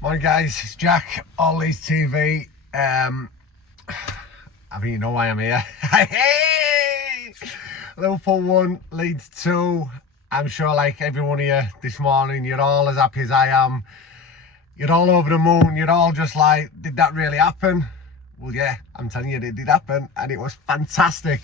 Morning guys, it's Jack, All Leeds TV. I think you know why I'm here. Hey! Liverpool 1, Leeds 2. I'm sure like everyone here this morning, you're all as happy as I am. You're all over the moon, you're all just like, did that really happen? Well yeah, I'm telling you, it did happen and it was fantastic,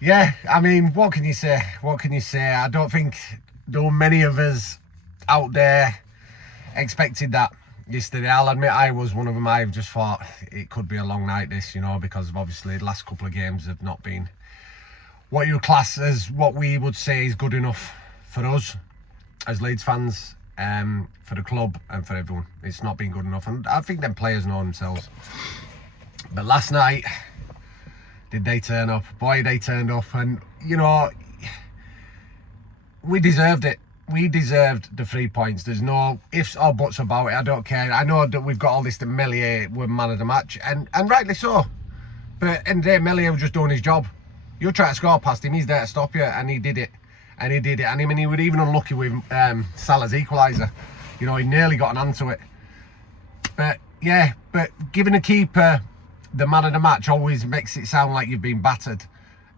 Yeah, I mean, what can you say? I don't think there were many of us out there expected that yesterday. I'll admit I was one of them. I've just thought it could be a long night this, because obviously the last couple of games have not been what you class as what we would say is good enough for us as Leeds fans, for the club and for everyone. It's not been good enough, and I think them players know themselves. But last night, did they turn up? Boy, they turned up, and we deserved it. We deserved the 3 points. There's no ifs or buts about it. I don't care. I know that we've got all this that Meslier were man of the match, and rightly so. But in the day, Meslier was just doing his job. You try to score past him, he's there to stop you, and he did it. And I mean, he was even unlucky with Salah's equaliser. He nearly got an hand to it. But yeah, giving a keeper the man of the match always makes it sound like you've been battered,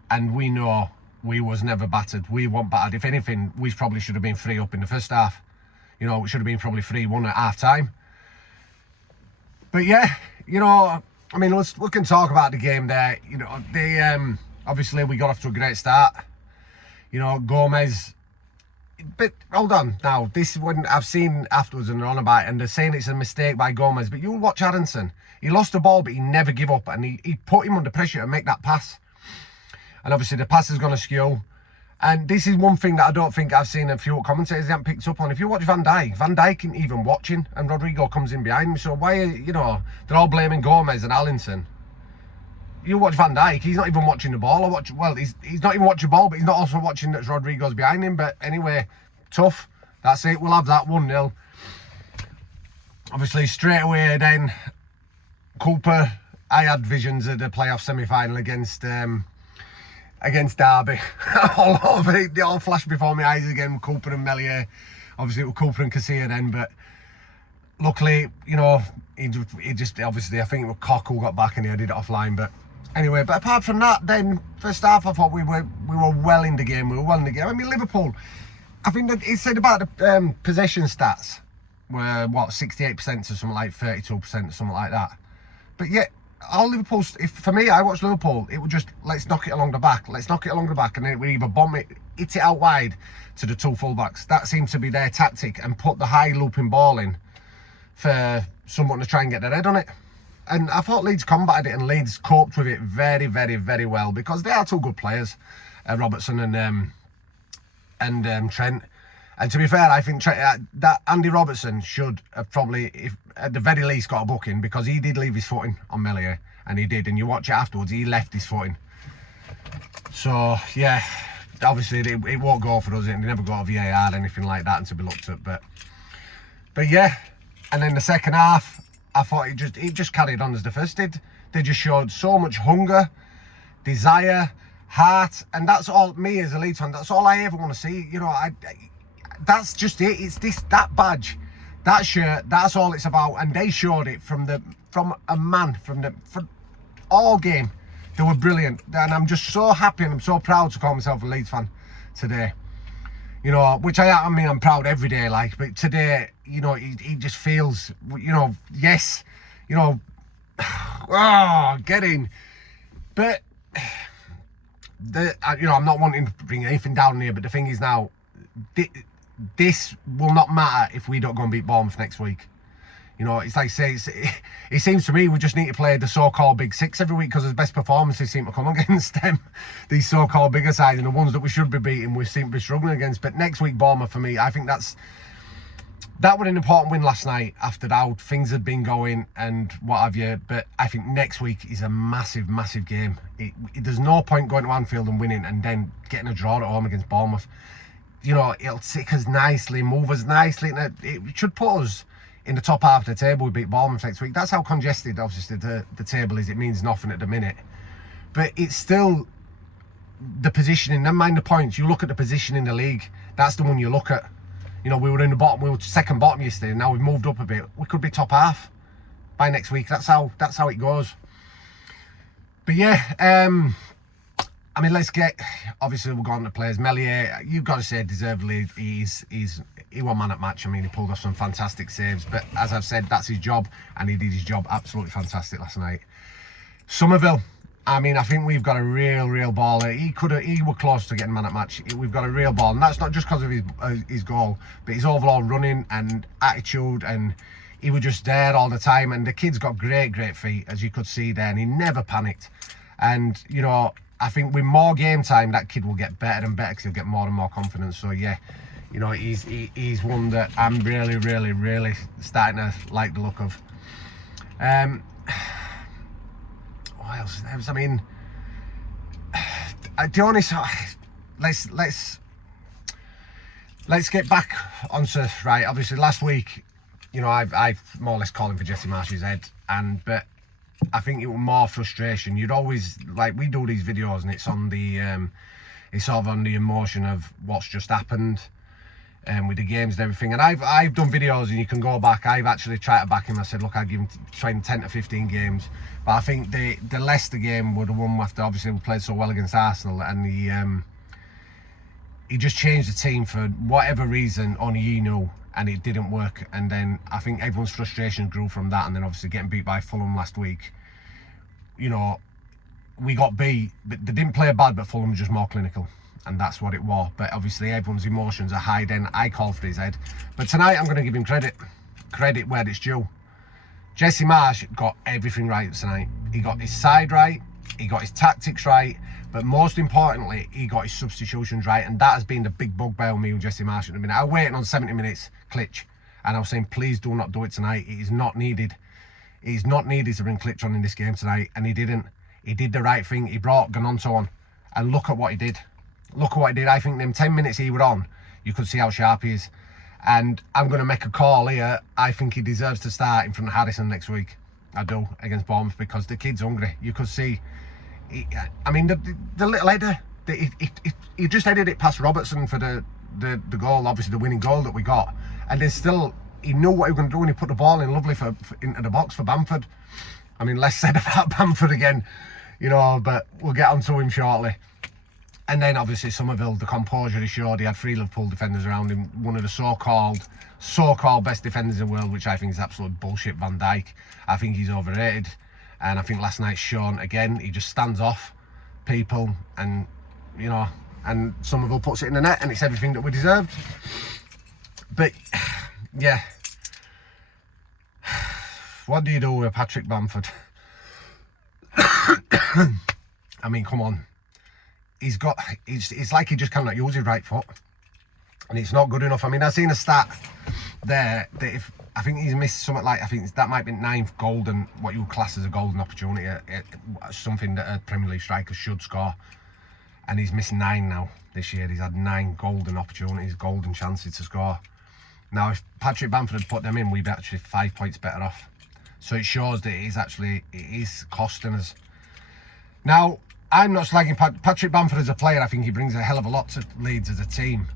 and we know we was never battered. We weren't battered. If anything, we probably should have been 3 up in the first half. It should have been probably 3-1 at half time. But yeah, I mean, we can talk about the game there. Obviously we got off to a great start. Gomez. But hold on now. This is when I've seen afterwards and they're on about it, and they're saying it's a mistake by Gomez. But you'll watch Aronson. He lost the ball, but he never give up, and he put him under pressure to make that pass. And obviously the pass is going to skew. And this is one thing that I don't think I've seen a few commentators haven't picked up on. If you watch Van Dijk ain't even watching, and Rodrigo comes in behind him. So why, they're all blaming Gomez and Alisson. You watch Van Dijk, he's not even watching the ball. He's not even watching the ball, but he's not also watching that Rodrigo's behind him. But anyway, tough. That's it. We'll have that 1-0. Obviously, straight away then, Cooper. I had visions of the playoff semi-final against Derby. All over it. They all flashed before my eyes again, Cooper and Meslier. Obviously, it was Cooper and Casilla then, but luckily, he just obviously, I think it was Cock who got back and he did it offline. But anyway, but apart from that, then first half, I thought we were well in the game. I mean, Liverpool, I think that it said about the possession stats were 68% to something like 32% or something like that. But yet, all Liverpool, for me, I watched Liverpool, it would just, let's knock it along the back, and then it would either bomb it, hit it out wide to the 2 fullbacks. That seemed to be their tactic, and put the high looping ball in for someone to try and get their head on it. And I thought Leeds combated it, and Leeds coped with it very, very, very well, because they are 2 good players, Robertson and Trent. And to be fair, I think that Andy Robertson should have probably, if at the very least, got a booking, because he did leave his footing on Meslier, and he did. And you watch it afterwards, he left his footing. So yeah, obviously it won't go for us. It never got a VAR or anything like that, and to be looked at. But yeah, and then the second half, I thought it just carried on as the first did. They just showed so much hunger, desire, heart, and that's all. Me as a Leeds fan, that's all I ever want to see. That's just it. It's that badge, that shirt. That's all it's about. And they showed it from all game. They were brilliant, and I'm just so happy and I'm so proud to call myself a Leeds fan today. Which I'm proud every day. But today, he just feels, yes, get in. But I'm not wanting to bring anything down here. But the thing is now, this will not matter if we don't go and beat Bournemouth next week. It's like it seems to me we just need to play the so-called Big Six every week, because his best performances seem to come against them, these so-called bigger sides, and the ones that we should be beating we seem to be struggling against. But next week, Bournemouth, for me, I think that was an important win last night after how things had been going and what have you. But I think next week is a massive, massive game. There's no point going to Anfield and winning and then getting a draw at home against Bournemouth. It'll take us nicely, move us nicely, and it should put us in the top half of the table. We beat Bournemouth next week. That's how congested, obviously, the table is. It means nothing at the minute. But it's still the positioning, never mind the points. You look at the position in the league, that's the one you look at. You know, we were in the bottom, we were second bottom yesterday, and now we've moved up a bit. We could be top half by next week. That's how it goes. But yeah, I mean, let's get, obviously we'll go on to players. Meslier, you've got to say deservedly, he won man at match. I mean, he pulled off some fantastic saves, but as I've said, that's his job, and he did his job absolutely fantastic last night. Somerville, I mean, I think we've got a real baller. He were close to getting man at match. We've got a real ball, and that's not just because of his goal, but his overall running and attitude, and he was just there all the time. And the kid's got great feet, as you could see there, and he never panicked. And you know, I think with more game time, that kid will get better and better because he'll get more and more confidence. So yeah, you know, he's one that I'm really starting to like the look of. What else? I mean, to be honest, let's get back onto right. Obviously, last week, you know, I've more or less calling for Jesse Marsh's head, but I think it was more frustration. You'd always, like, we do these videos, and it's on the it's sort of on the emotion of what's just happened. With the games and everything, and I've done videos, and you can go back. I've actually tried to back him. I said, look, I'd give him 10 to 15 games, but I think the Leicester game would have won after, obviously we played so well against Arsenal, and he just changed the team for whatever reason, only he knew, and it didn't work. And then I think everyone's frustration grew from that, and then obviously getting beat by Fulham last week. You know, we got beat, but they didn't play bad, but Fulham was just more clinical. And that's what it was. But obviously everyone's emotions are high. Then I call for his head. But tonight I'm going to give him credit where it's due. Jesse Marsh got everything right tonight. He got his side right, he got his tactics right, but most importantly, he got his substitutions right. And that has been the big bugbear on me with Jesse Marsh at the minute. I was waiting on 70 minutes Klitsch, and I was saying, please do not do it tonight. It is not needed. It is not needed to bring Klitsch on in this game tonight, and he didn't. He did the right thing. He brought Gnonto on, and look at what he did. Look at what he did. I think them 10 minutes he were on, you could see how sharp he is. And I'm going to make a call here. I think he deserves to start in front of Harrison next week. I do, against Bournemouth, because the kid's hungry. You could see, I mean, the little header, he just headed it past Robertson for the goal, obviously the winning goal that we got. And then still, he knew what he was going to do, and he put the ball in lovely into the box for Bamford. I mean, less said about Bamford again, you know, but we'll get onto him shortly. And then obviously Somerville, the composure he showed. He had 3 Liverpool defenders around him. One of the so-called best defenders in the world, which I think is absolute bullshit, Van Dijk. I think he's overrated. And I think last night Sean, again, he just stands off people, and, you know, and Somerville puts it in the net, and it's everything that we deserved. But, yeah. What do you do with Patrick Bamford? I mean, come on. It's like he just cannot use his right foot, and it's not good enough. I mean, I've seen a stat there that I think he's missed something like, I think that might be 9th golden, what you would class as a golden opportunity, something that a Premier League striker should score, and he's missed 9 now this year. He's had 9 golden opportunities, golden chances to score. Now, if Patrick Bamford had put them in, we'd be actually 5 points better off. So it shows that it is costing us. Now, I'm not slagging Patrick Bamford as a player. I think he brings a hell of a lot to Leeds as a team.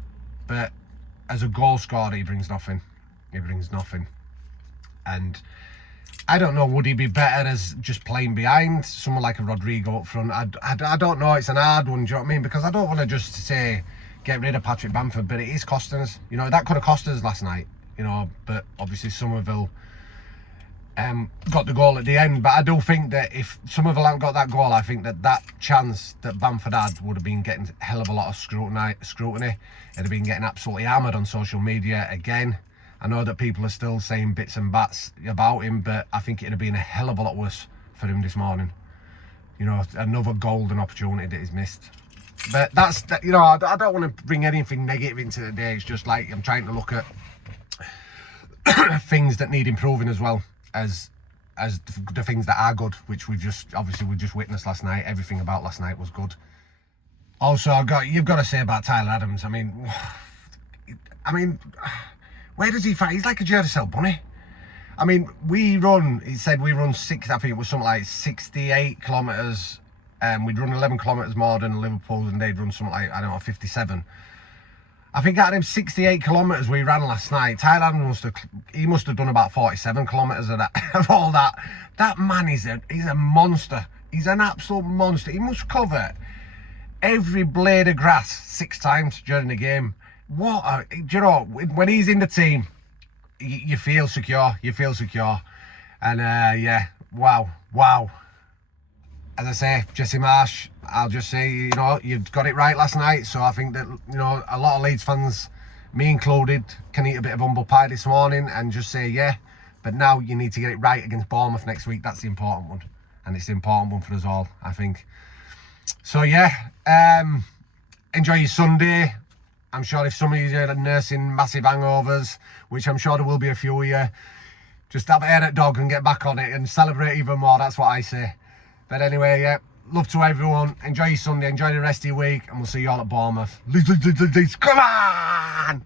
But as a goal scorer, he brings nothing. He brings nothing. And I don't know, would he be better as just playing behind someone like a Rodrigo up front? I don't know. It's an hard one, do you know what I mean? Because I don't want to just say, get rid of Patrick Bamford, but it is costing us. You know, that could have cost us last night, you know, but obviously Somerville got the goal at the end. But I do think that if Somerville hadn't got that goal, I think that chance that Bamford had would have been getting a hell of a lot of scrutiny. It'd have been getting absolutely hammered on social media again. I know that people are still saying bits and bats about him, but I think it'd have been a hell of a lot worse for him this morning. You know, another golden opportunity that he's missed. But that's, you know, I don't want to bring anything negative into the day. It's just like I'm trying to look at things that need improving as well as the things that are good, which we just witnessed last night. Everything about last night was good. Also, you've got to say about Tyler Adams. I mean, where does he fight? He's like a Duracell bunny. I mean, he said we run 6, I think it was something like 68 kilometres. We'd run 11 kilometres more than Liverpool, and they'd run something like, I don't know, 57. I think out of them 68 kilometres we ran last night, Thailand must have done about 47 kilometres of that, of all that. That man he's a monster. He's an absolute monster. He must cover every blade of grass 6 times during the game. Do you know, when he's in the team, you feel secure. You feel secure. And yeah, wow. As I say, Jesse Marsh, I'll just say, you know, you've got it right last night. So I think that, you know, a lot of Leeds fans, me included, can eat a bit of humble pie this morning and just say, yeah, but now you need to get it right against Bournemouth next week. That's the important one. And it's the important one for us all, I think. So yeah, enjoy your Sunday. I'm sure if some of you are nursing massive hangovers, which I'm sure there will be a few of you, just have a hair at dog and get back on it and celebrate even more. That's what I say. But anyway, yeah, love to everyone. Enjoy your Sunday, enjoy the rest of your week, and we'll see you all at Bournemouth. Leeds, come on!